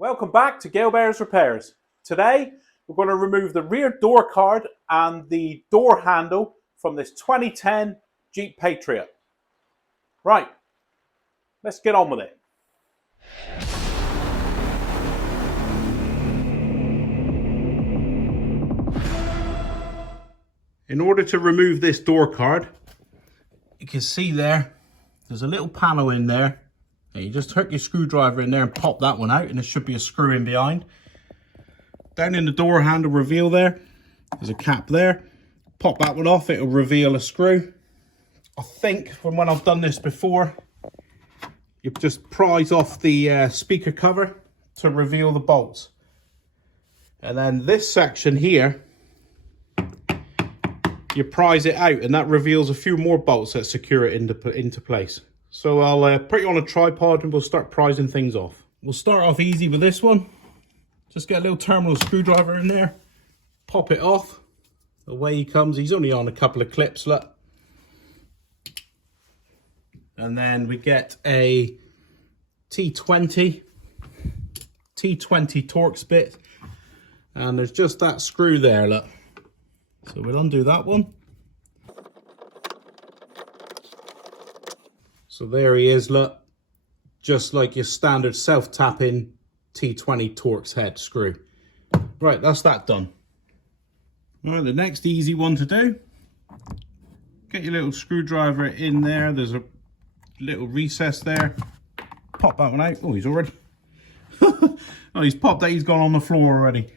Welcome back to Gale Bears Repairs. Today we're going to remove the rear door card and the door handle from this 2010 Jeep Patriot. Right, let's get on with it. In order to remove this door card, you can see there's a little panel in there. And you just hook your screwdriver in there and pop that one out, and there should be a screw in behind. Down in the door handle reveal there's a cap there. Pop that one off, it'll reveal a screw. I think from when I've done this before, you just prise off the speaker cover to reveal the bolts. And then this section here, you prise it out, and that reveals a few more bolts that secure it into place. So I'll put you on a tripod and we'll start prizing things off. We'll start off easy with this one. Just get a little terminal screwdriver in there, pop it off. Away he comes. He's only on a couple of clips, look. And then we get a T20 Torx bit, and there's just that screw there, look. So we'll undo that one. So there he is, look, just like your standard self-tapping T20 Torx head screw. Right, that's that done. Right, the next easy one to do, get your little screwdriver in there. There's a little recess there. Pop that one out. Oh, he's already, oh, he's popped that, he's gone on the floor already.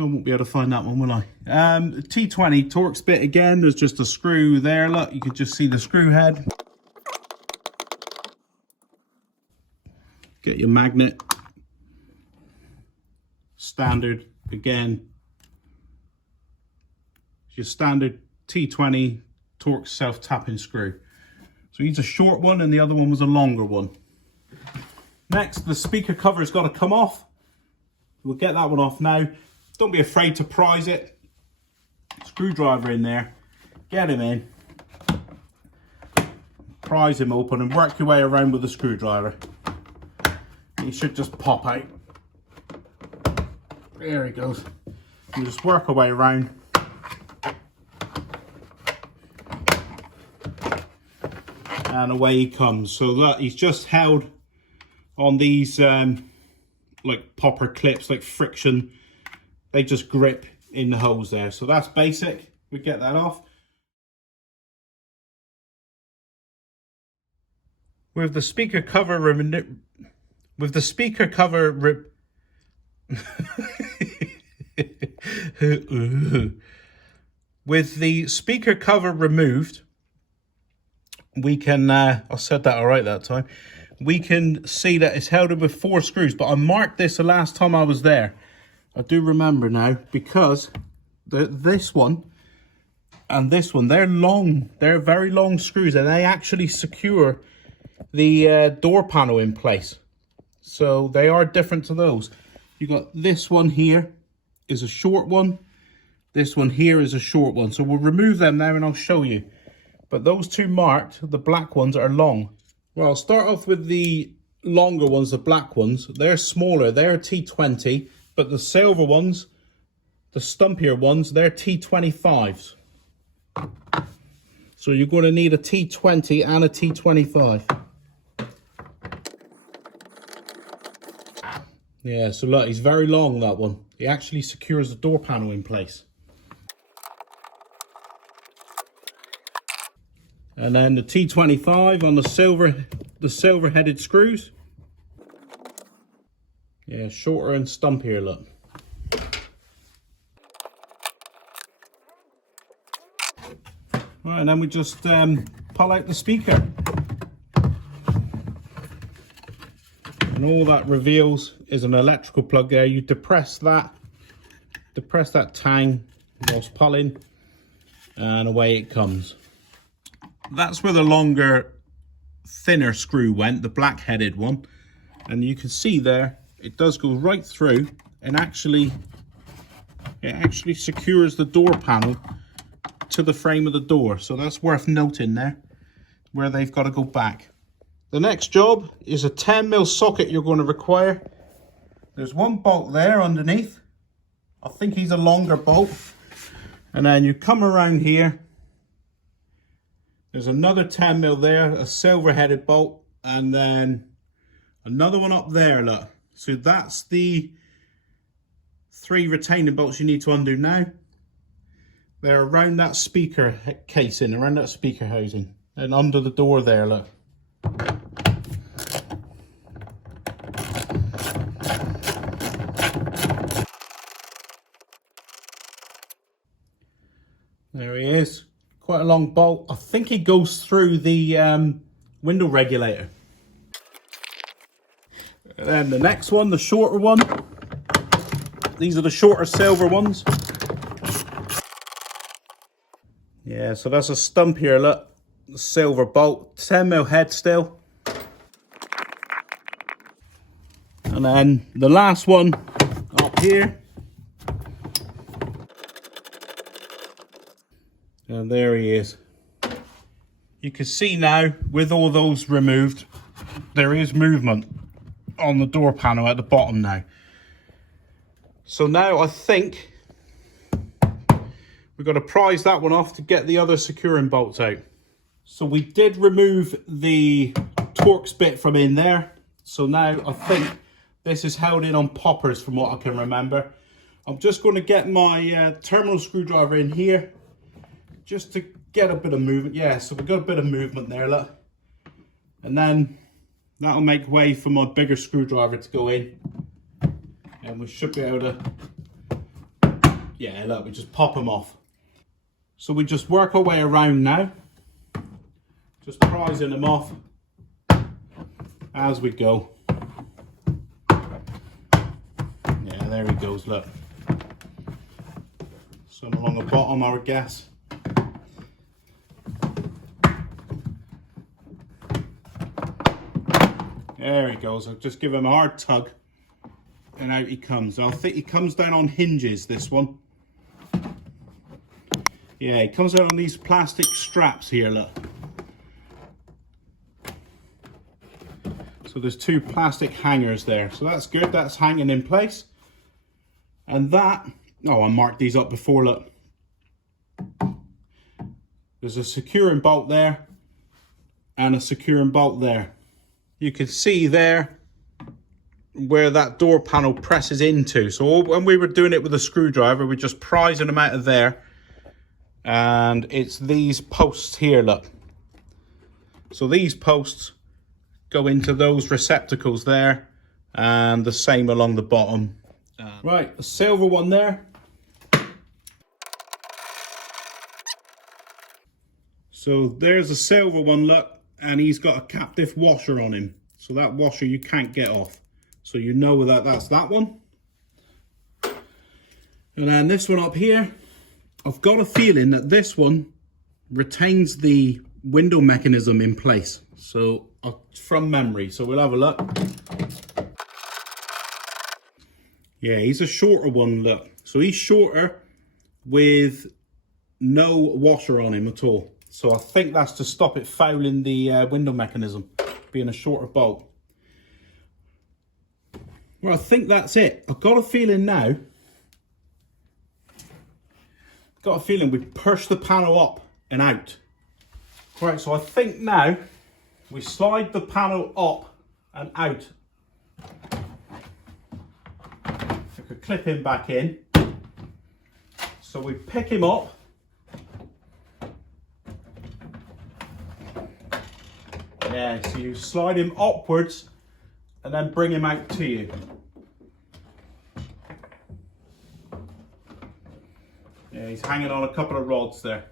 I won't be able to find that one, will I? T20 Torx bit again, there's just a screw there, look, you can just see the screw head. Get your magnet, standard, again, your standard T20 Torx self-tapping screw. So he's a short one and the other one was a longer one. Next, the speaker cover's got to come off. We'll get that one off now. Don't be afraid to prise it. Screwdriver in there, get him in, prise him open and work your way around with the screwdriver. He should just pop out. There he goes. You just work our way around. And away he comes. So that he's just held on these like popper clips, like friction. They just grip in the holes there. So that's basic. We get that off. With the speaker cover with the speaker cover with the speaker cover removed, we can I said that all right that time. We can see that it's held in with 4 screws, but I marked this the last time I was there. I do remember now, because this one and this one, they're long, they're very long screws, and they actually secure the door panel in place. So they are different to those. You got this one here is a short one. This one here is a short one. So we'll remove them now and I'll show you. But those two marked, the black ones, are long. Well, I'll start off with the longer ones, the black ones. They're smaller, they're T20, but the silver ones, the stumpier ones, they're T25s. So you're going to need a T20 and a T25. Yeah, so look, he's very long, that one. He actually secures the door panel in place. And then the T25 on the silver headed screws. Yeah, shorter and stumpier, look. Right, and then we just pull out the speaker. And all that reveals is an electrical plug there. You depress that tang whilst pulling, and away it comes. That's where the longer, thinner screw went, the black-headed one. And you can see there, it does go right through, and it actually secures the door panel to the frame of the door. So that's worth noting there, where they've got to go back. The next job is a 10mm socket you're going to require. There's one bolt there underneath. I think he's a longer bolt. And then you come around here. There's another 10mm there, a silver headed bolt, and then another one up there, look. So that's the 3 retaining bolts you need to undo now. They're around that speaker casing, around that speaker housing, and under the door there, look. There he is. Quite a long bolt. I think he goes through the window regulator. And then the next one, the shorter one. These are the shorter silver ones. Yeah, so that's a stump here, look. The silver bolt, 10mm head still. And then the last one up here. And there he is. You can see now, with all those removed, there is movement on the door panel at the bottom now. So now I think we've got to prise that one off to get the other securing bolts out. So we did remove the Torx bit from in there. So now I think this is held in on poppers from what I can remember. I'm just going to get my terminal screwdriver in here just to get a bit of movement. Yeah, so we've got a bit of movement there, look. And then that'll make way for my bigger screwdriver to go in. And we should be able to, yeah, look, we just pop them off. So we just work our way around now. Just prising them off as we go. Yeah, there he goes, look. Some along the bottom, I would guess. There he goes. I'll just give him a hard tug and out he comes. I think he comes down on hinges, this one. Yeah, he comes out on these plastic straps here, look. So there's 2 plastic hangers there. So that's good, that's hanging in place. And that, oh, I marked these up before, look. There's a securing bolt there and a securing bolt there. You can see there where that door panel presses into. So when we were doing it with a screwdriver, we're just prising them out of there. And it's these posts here, look. So these posts go into those receptacles there, and the same along the bottom. Right, the silver one there. So there's a silver one, look. And he's got a captive washer on him. So that washer you can't get off. So you know that that's that one. And then this one up here, I've got a feeling that this one retains the window mechanism in place. So from memory, so we'll have a look. Yeah, he's a shorter one, look. So he's shorter with no washer on him at all. So I think that's to stop it fouling the window mechanism, being a shorter bolt. Well, I think that's it. I've got a feeling now, we push the panel up and out. Right, so I think now we slide the panel up and out. I could clip him back in. So we pick him up. Yeah, so you slide him upwards and then bring him out to you. Yeah, he's hanging on a couple of rods there.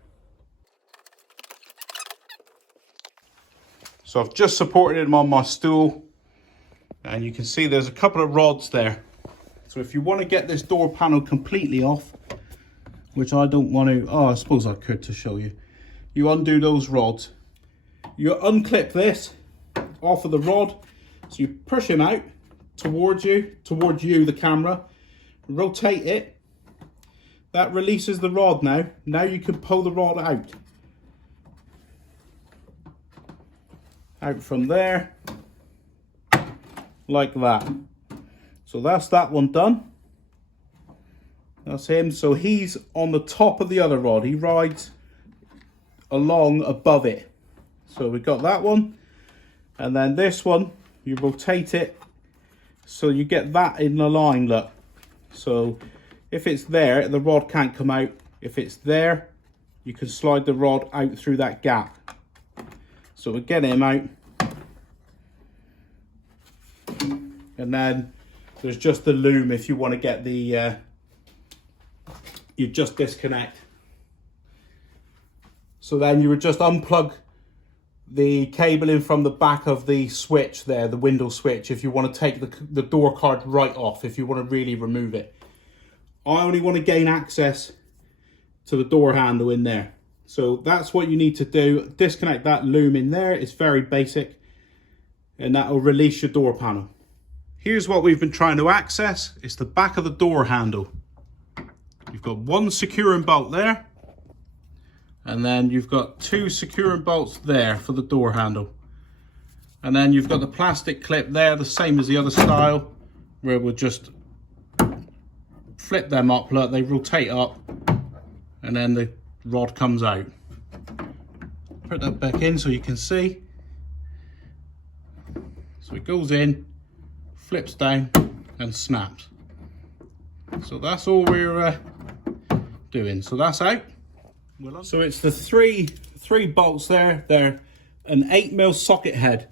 So I've just supported him on my stool, and you can see there's a couple of rods there. So if you want to get this door panel completely off, which I don't want to, oh, I suppose I could to show you. You undo those rods. You unclip this off of the rod, so you push him out towards you, the camera, rotate it. That releases the rod now. Now you can pull the rod out from there, like that. So that's that one done. That's him. So he's on the top of the other rod. He rides along above it. So we've got that one. And then this one, you rotate it so you get that in the line, look. So if it's there, the rod can't come out. If it's there, you can slide the rod out through that gap. So we'll get him out. And then there's just the loom if you want to get the, you just disconnect. So then you would just unplug the cabling from the back of the switch there, the window switch, if you want to take the door card right off, if you want to really remove it. I only want to gain access to the door handle in there. So that's what you need to do. Disconnect that loom in there. It's very basic. And that will release your door panel. Here's what we've been trying to access. It's the back of the door handle. You've got one securing bolt there. And then you've got two securing bolts there for the door handle. And then you've got the plastic clip there, the same as the other style, where we'll just flip them up, look, they rotate up, and then the rod comes out. Put that back in so you can see. So it goes in, flips down, and snaps. So that's all we're doing. So that's out. So it's the three bolts there. They're an 8mm socket head.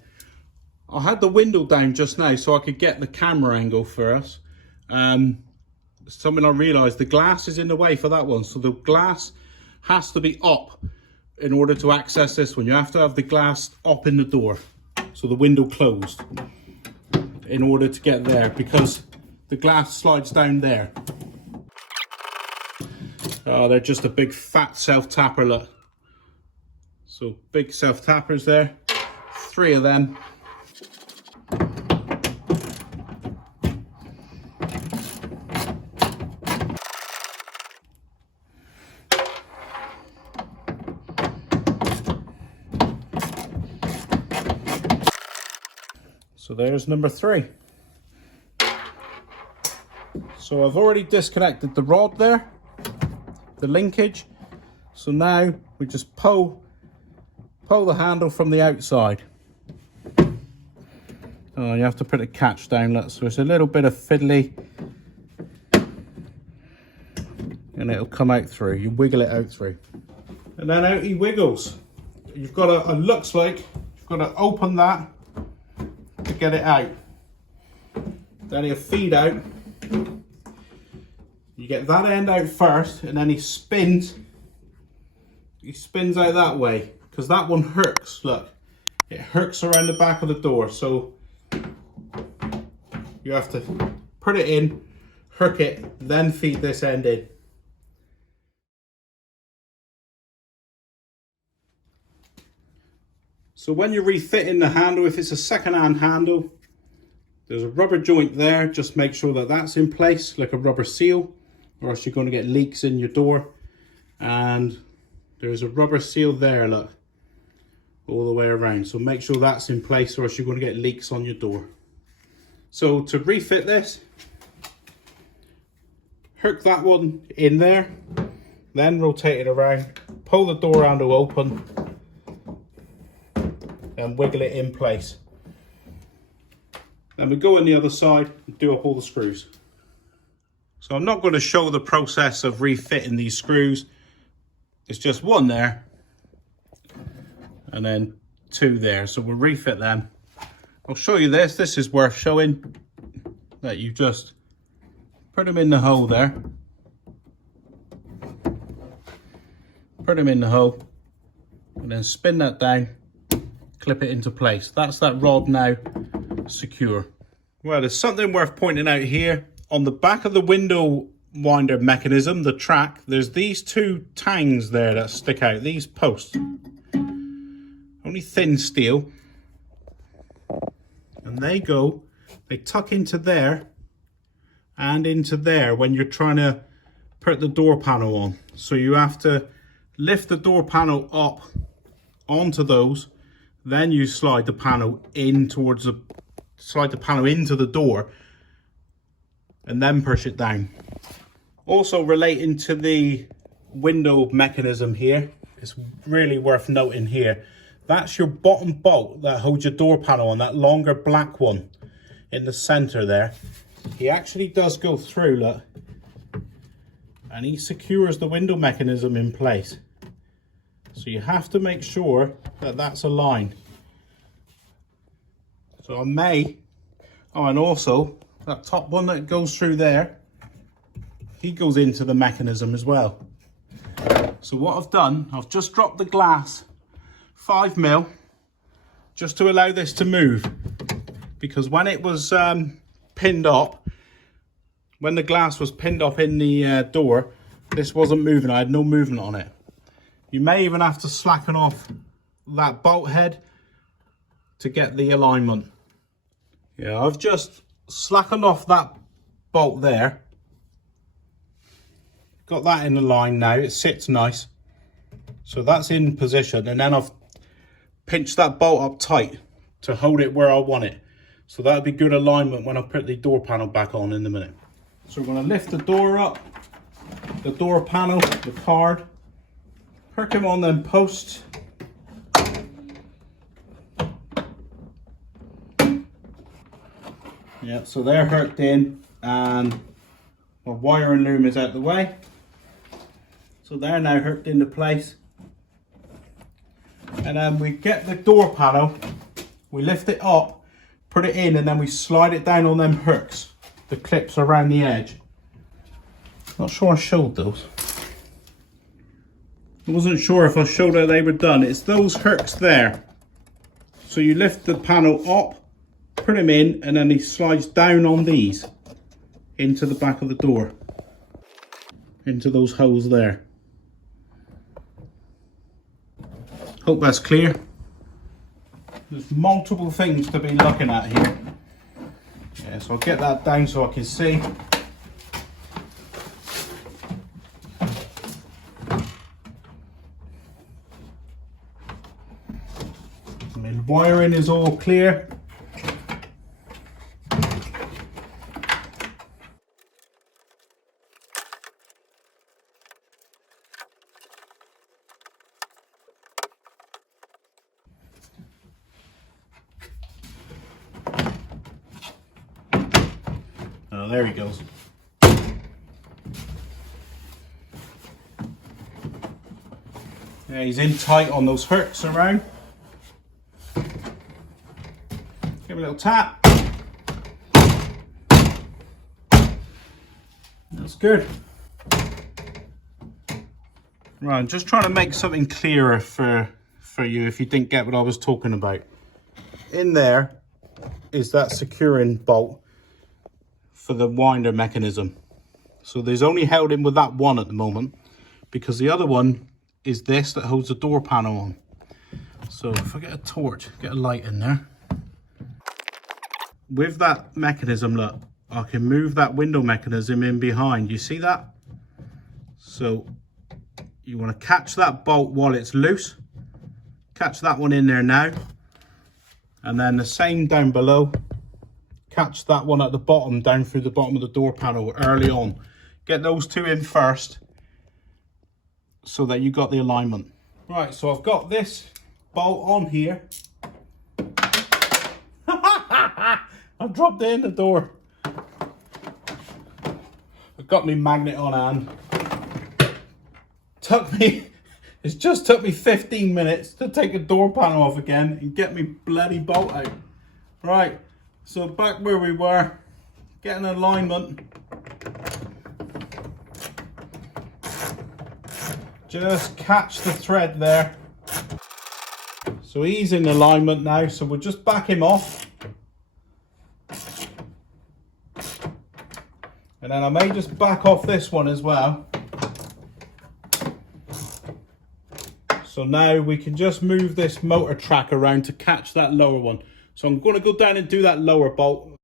I had the window down just now so I could get the camera angle for us. Something I realised, the glass is in the way for that one. So the glass has to be up in order to access this one. You have to have the glass up in the door. So the window closed in order to get there, because the glass slides down there. Oh, they're just a big fat self-tapper, look. So big self-tappers there, 3 of them. So there's number 3. So I've already disconnected the rod there, the linkage. So now we just pull the handle from the outside. Oh, you have to put a catch down, look, so it's a little bit of fiddly, and it'll come out through. You wiggle it out through, and then out he wiggles. You've got to, it looks like you've got to open that to get it out. Then he'll feed out. You get that end out first, and then he spins out that way, because that one hooks, look. It hooks around the back of the door, so you have to put it in, hook it, then feed this end in. So when you're refitting the handle, if it's a second-hand handle, there's a rubber joint there. Just make sure that that's in place, like a rubber seal, or else you're going to get leaks in your door. And there's a rubber seal there, look, all the way around. So make sure that's in place, or else you're going to get leaks on your door. So to refit this, hook that one in there, then rotate it around, pull the door handle open, and wiggle it in place. Then we go on the other side and do up all the screws. So I'm not going to show the process of refitting these screws. It's just one there and then 2 there. So we'll refit them. I'll show you this. This is worth showing, that you just put them in the hole there. Put them in the hole and then spin that down, clip it into place. That's that rod now secure. Well, there's something worth pointing out here. On the back of the window winder mechanism, the track, there's these 2 tangs there that stick out, these posts. Only thin steel. And they tuck into there and into there when you're trying to put the door panel on. So you have to lift the door panel up onto those, then you slide the panel in towards slide the panel into the door, and then push it down. Also relating to the window mechanism here, it's really worth noting here, that's your bottom bolt that holds your door panel on, that longer black one in the center there. He actually does go through, look, and he secures the window mechanism in place. So you have to make sure that that's aligned. So I may, oh, and also that top one that goes through there, he goes into the mechanism as well. So what I've done, I've just dropped the glass 5mm just to allow this to move, because when it was pinned up, when the glass was pinned up in the door, this wasn't moving. I had no movement on it. You may even have to slacken off that bolt head to get the alignment. Yeah, I've just slackened off that bolt there. Got that in the line now, it sits nice. So that's in position, and then I've pinched that bolt up tight to hold it where I want it. So that'll be good alignment when I put the door panel back on in a minute. So we're gonna lift the door up, the door panel, the card, hook him on them posts. Yeah, so they're hooked in, and my wiring loom is out the way. So they're now hooked into place. And then we get the door panel, we lift it up, put it in, and then we slide it down on them hooks, the clips around the edge. Not sure I showed those. I wasn't sure if I showed how they were done. It's those hooks there. So you lift the panel up, put him in, and then he slides down on these into the back of the door, into those holes there. Hope that's clear. There's multiple things to be looking at here. Yeah, so I'll get that down so I can see. The wiring is all clear. Oh, there he goes. Yeah, he's in tight on those hooks around. Give him a little tap. That's good. Right, I'm just trying to make something clearer for you if you didn't get what I was talking about. In there is that securing bolt for the winder mechanism. So there's only held in with that one at the moment, because the other one is this that holds the door panel on. So if I get a torch, get a light in there. With that mechanism, look, I can move that window mechanism in behind. You see that? So you want to catch that bolt while it's loose. Catch that one in there now. And then the same down below. Catch that one at the bottom, down through the bottom of the door panel early on. Get those two in first so that you got the alignment. Right, so I've got this bolt on here. I've dropped it in the door. I've got my magnet on hand. It's just took me 15 minutes to take the door panel off again and get me bloody bolt out. Right, so back where we were, getting alignment. Just catch the thread there. So he's in alignment now, so we'll just back him off. And then I may just back off this one as well. So now we can just move this motor track around to catch that lower one. So I'm going to go down and do that lower bolt.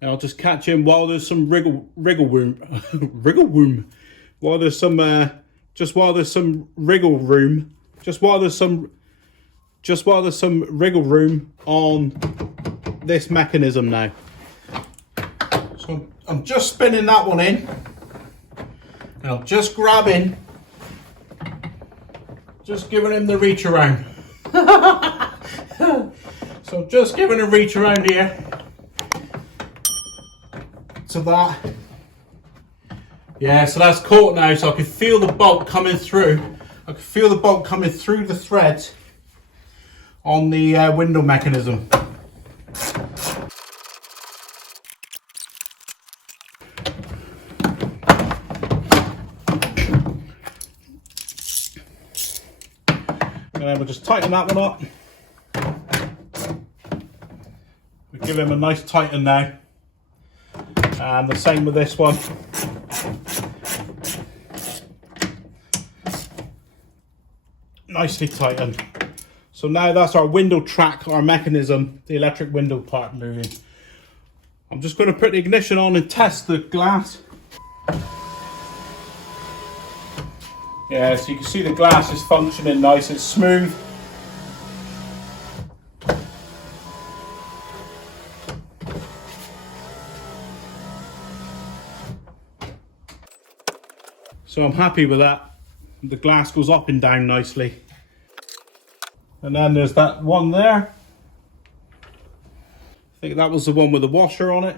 And I'll just catch him while there's some wriggle room. While there's some wriggle room. Just while there's some wriggle room on this mechanism now. So I'm just spinning that one in. And I'm just grabbing, just giving him the reach around. So I'm just giving a reach around here to that. Yeah, so that's caught now, so I can feel the bolt coming through. I can feel the bolt coming through the threads on the window mechanism. And then we'll just tighten that one up. We give him a nice tighten now. And the same with this one. Nicely tightened. So now that's our window track, our mechanism, the electric window part moving. I'm just going to put the ignition on and test the glass. Yeah, so you can see the glass is functioning nice, it's smooth. So I'm happy with that. The glass goes up and down nicely. And then there's that one there. I think that was the one with the washer on it.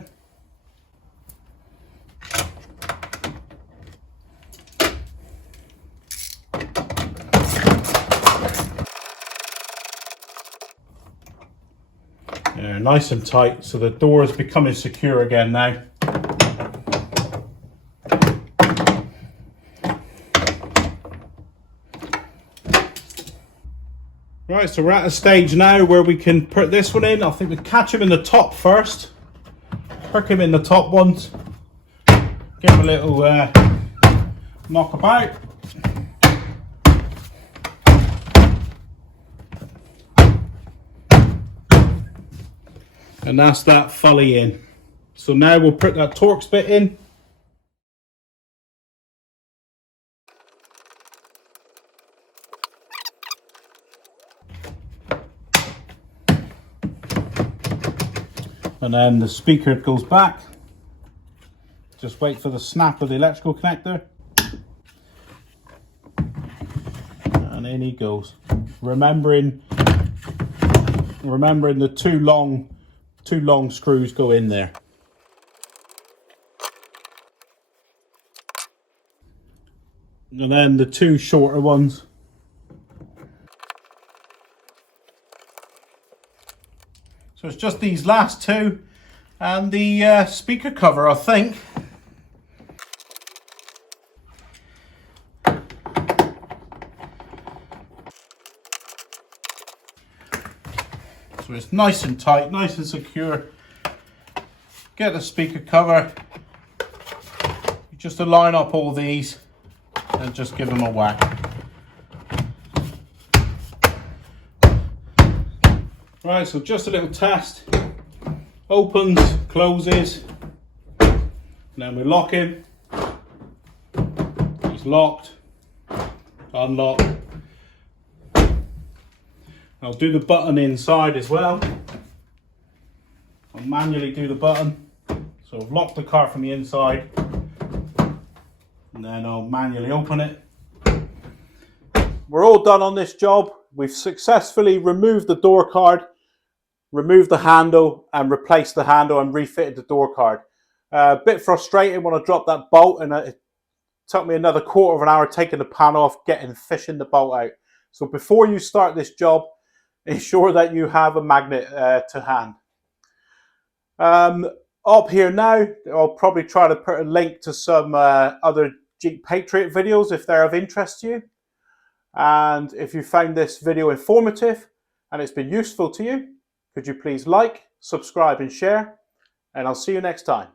Yeah, nice and tight, so the door is becoming secure again now. Right, so we're at a stage now where we can put this one in. I think we catch him in the top first. Perk him in the top ones. Give him a little knockabout. And that's that fully in. So now we'll put that Torx bit in. And then the speaker goes back. Just wait for the snap of the electrical connector. And in he goes. Remembering the two long screws go in there. And then the two shorter ones. So it's just these last two and the speaker cover, I think. So it's nice and tight, nice and secure. Get the speaker cover. You just align up all these and just give them a whack. Right, so just a little test. Opens, closes, and then we lock him. He's locked, unlocked. I'll do the button inside as well. I'll manually do the button. So I've locked the car from the inside, and then I'll manually open it. We're all done on this job. We've successfully removed the door card, removed the handle and replaced the handle and refitted the door card. A bit frustrating when I dropped that bolt, and it took me another quarter of an hour taking the pan off, fishing the bolt out. So before you start this job, ensure that you have a magnet to hand. Up here now, I'll probably try to put a link to some other Jeep Patriot videos if they're of interest to you. And if you found this video informative and it's been useful to you, could you please like, subscribe and share, and I'll see you next time.